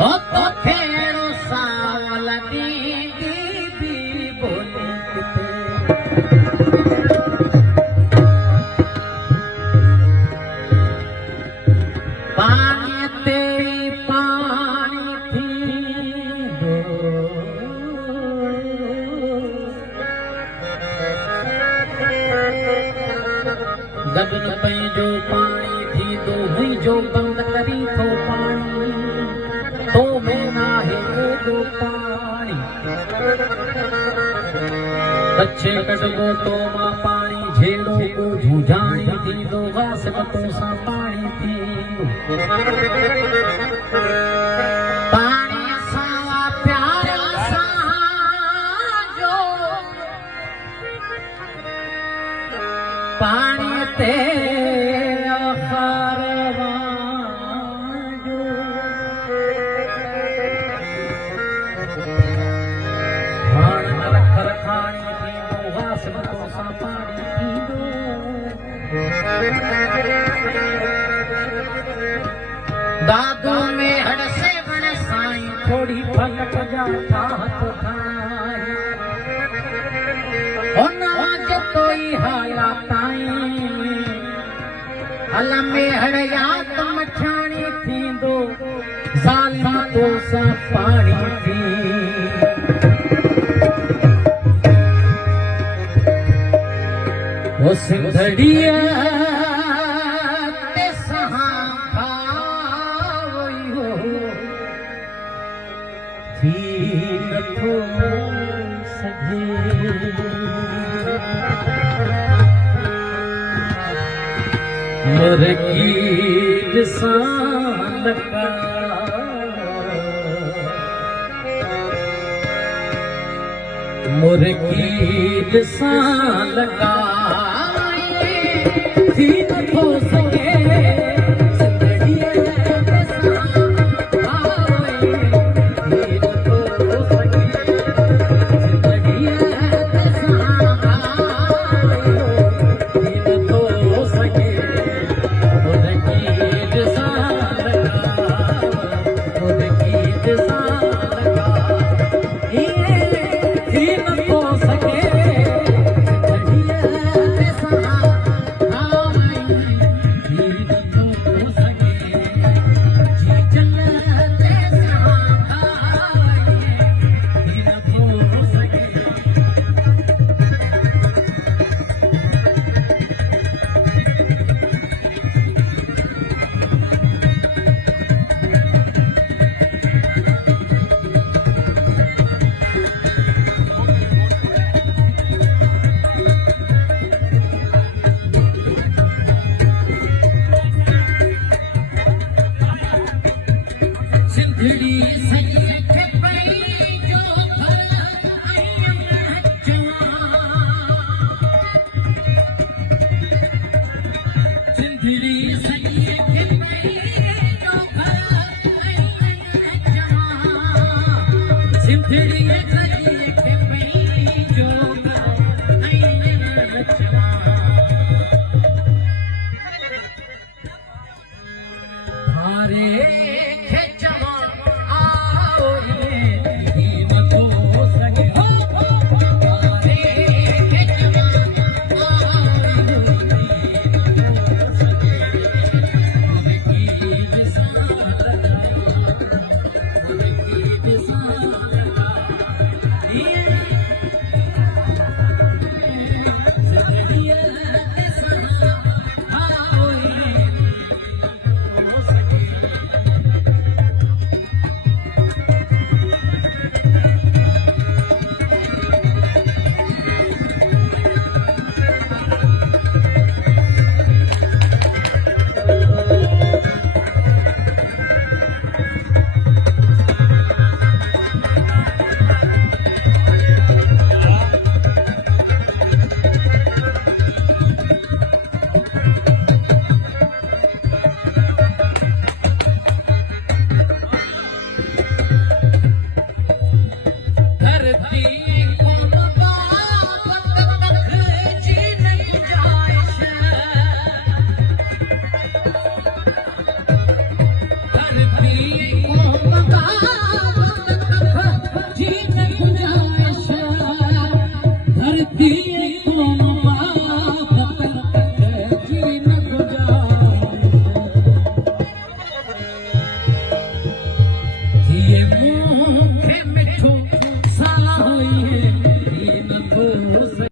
ओ तो खेड़ो सावल दीदी दी बोली किथे पानी तेरी पानी थी दो गगन पे जो पानी थी दो हुई जो बंद करी तो पानी तो में ना है दो पानी अच्छे कटगो तो मां पानी झेड़ो को झूझानी थी दो घास कतो सा पानी थी पानी सावा प्यारा सा जो पानी ते दादू में हड़ से बन साई थोड़ी पलट जाता तो खाए नाज तो ही हालात हल में हड़ याद मछाणी थी दो साली तो सा पानी थी वो सिंधड़िया मुर्गी सान का मुर्गी सान का थी न हो सके हरे